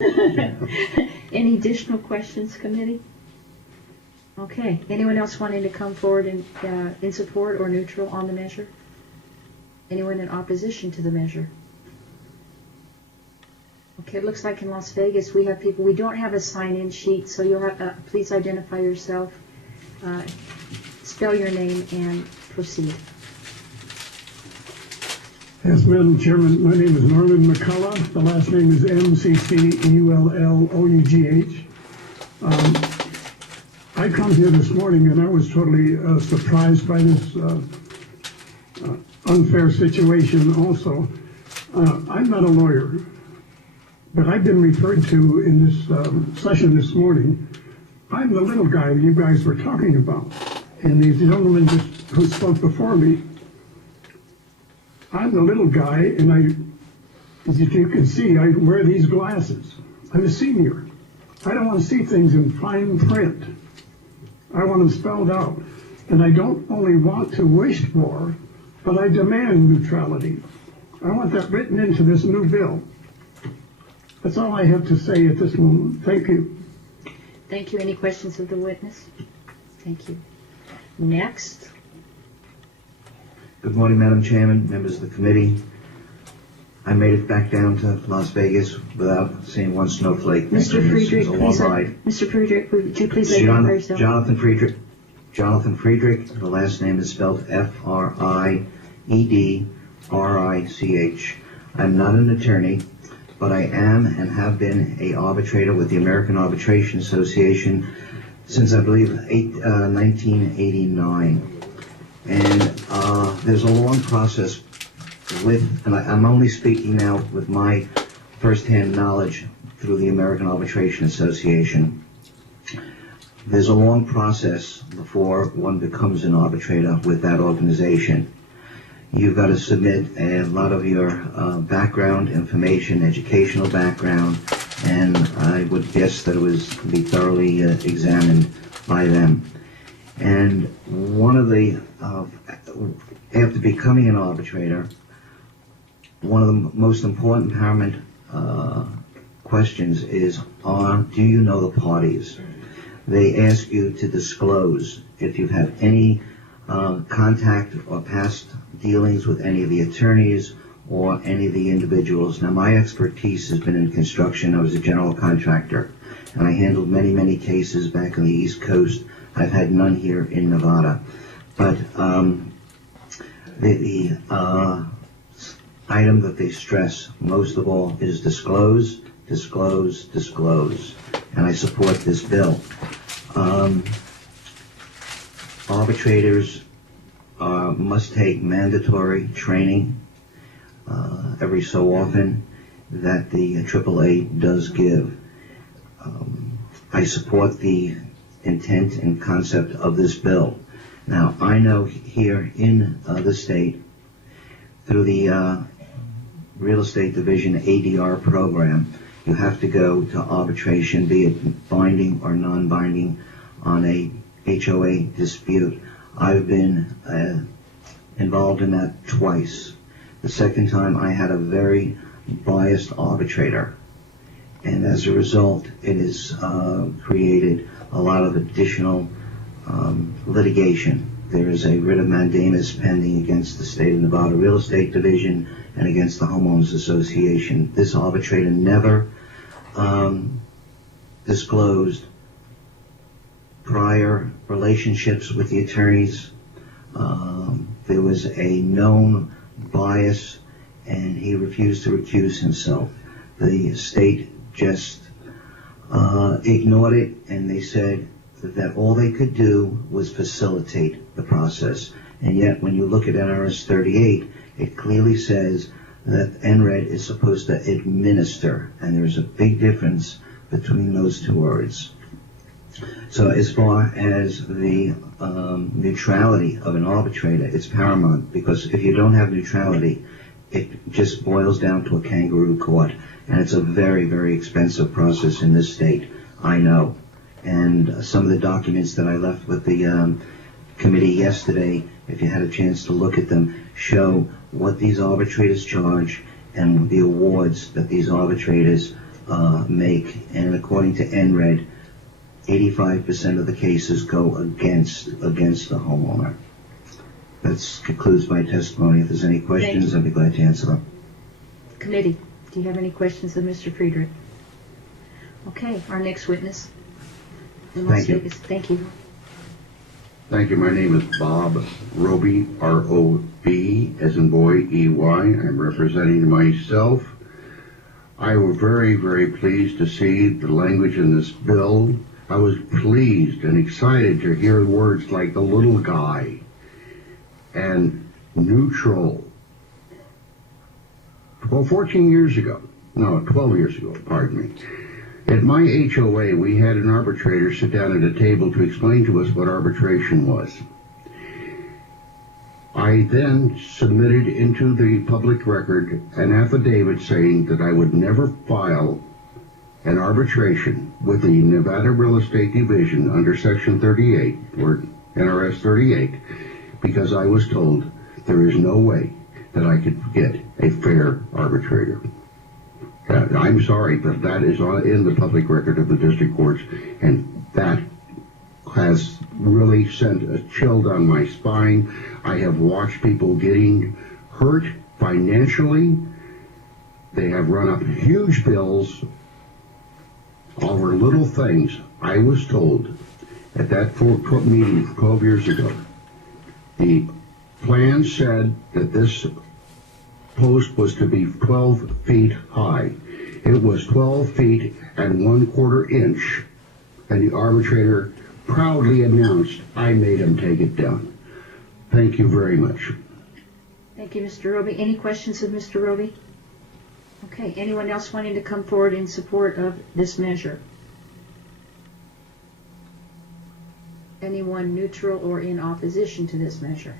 Any additional questions, committee? Okay. Anyone else wanting to come forward in support or neutral on the measure? Anyone in opposition to the measure? Okay, it looks like in Las Vegas we have people. We don't have a sign-in sheet, so you'll have please identify yourself, spell your name, and proceed. Yes, Madam Chairman, my name is Norman McCullough. The last name is McCullough. I come here this morning and I was totally surprised by this unfair situation also. I'm not a lawyer, but I've been referred to in this session this morning. I'm the little guy you guys were talking about, and these gentlemen who spoke before me. I'm the little guy, and as you can see, I wear these glasses. I'm a senior. I don't want to see things in fine print. I want them spelled out. And I don't only want to wish for, but I demand neutrality. I want that written into this new bill. That's all I have to say at this moment. Thank you. Thank you. Any questions of the witness? Thank you. Next. Good morning, Madam Chairman, members of the committee. I made it back down to Las Vegas without seeing one snowflake. Mr. Friedrich, please. Mr. Friedrich, would you please identify yourself? Jonathan Friedrich. The last name is spelled F-R-I-E-D-R-I-C-H. I'm not an attorney, but I am and have been an arbitrator with the American Arbitration Association since, I believe, 1989. And there's a long process and I'm only speaking now with my first-hand knowledge through the American Arbitration Association. There's a long process before one becomes an arbitrator with that organization. You've got to submit a lot of your background information, educational background, and I would guess that it was to be thoroughly examined by them. And one of the, after becoming an arbitrator, one of the most important paramount questions is, do you know the parties? They ask you to disclose if you've had any contact or past dealings with any of the attorneys or any of the individuals. Now, my expertise has been in construction. I was a general contractor, and I handled many, many cases back on the East Coast. I've had none here in Nevada. But the item that they stress most of all is disclose, disclose, disclose. And I support this bill. Arbitrators must take mandatory training every so often that the AAA does give. I support the intent and concept of this bill. Now, I know here in the state, through the Real Estate Division ADR program, you have to go to arbitration, be it binding or non-binding, on a HOA dispute. I've been involved in that twice. The second time I had a very biased arbitrator, and as a result it has created a lot of additional litigation. There is a writ of mandamus pending against the State of Nevada Real Estate Division and against the Homeowners Association. This arbitrator never disclosed prior relationships with the attorneys. There was a known bias, and he refused to recuse himself. The state just ignored it, and they said that all they could do was facilitate the process. And yet, when you look at NRS 38, it clearly says that NRED is supposed to administer, and there's a big difference between those two words. So as far as the neutrality of an arbitrator, it's paramount, because if you don't have neutrality, it just boils down to a kangaroo court, and it's a very, very expensive process in this state, I know. And some of the documents that I left with the committee yesterday, if you had a chance to look at them, show what these arbitrators charge and the awards that these arbitrators make, and according to NRED, 85% of the cases go against the homeowner. That concludes my testimony. If there's any questions, I'd be glad to answer them. Committee, do you have any questions of Mr. Friedrich? Okay, our next witness in Las Thank you. Vegas. Thank you. Thank you. My name is Bob Roby, R-O-B, as in boy, E-Y. I'm representing myself. I was very, very pleased to see the language in this bill. I was pleased and excited to hear words like the little guy and neutral. Well, 12 years ago, pardon me. At my HOA, we had an arbitrator sit down at a table to explain to us what arbitration was. I then submitted into the public record an affidavit saying that I would never file an arbitration with the Nevada Real Estate Division under Section 38, or NRS 38, because I was told there is no way that I could get a fair arbitrator. I'm sorry, but that is in the public record of the district courts, and that has really sent a chill down my spine. I have watched people getting hurt financially. They have run up huge bills over little things. I was told at that meeting 12 years ago, the plan said that this post was to be 12 feet high. It was 12 feet and 1/4 inch, and the arbitrator proudly announced, I made him take it down. Thank you very much. Thank you, Mr. Roby. Any questions of Mr. Roby? Okay, anyone else wanting to come forward in support of this measure? Anyone neutral or in opposition to this measure?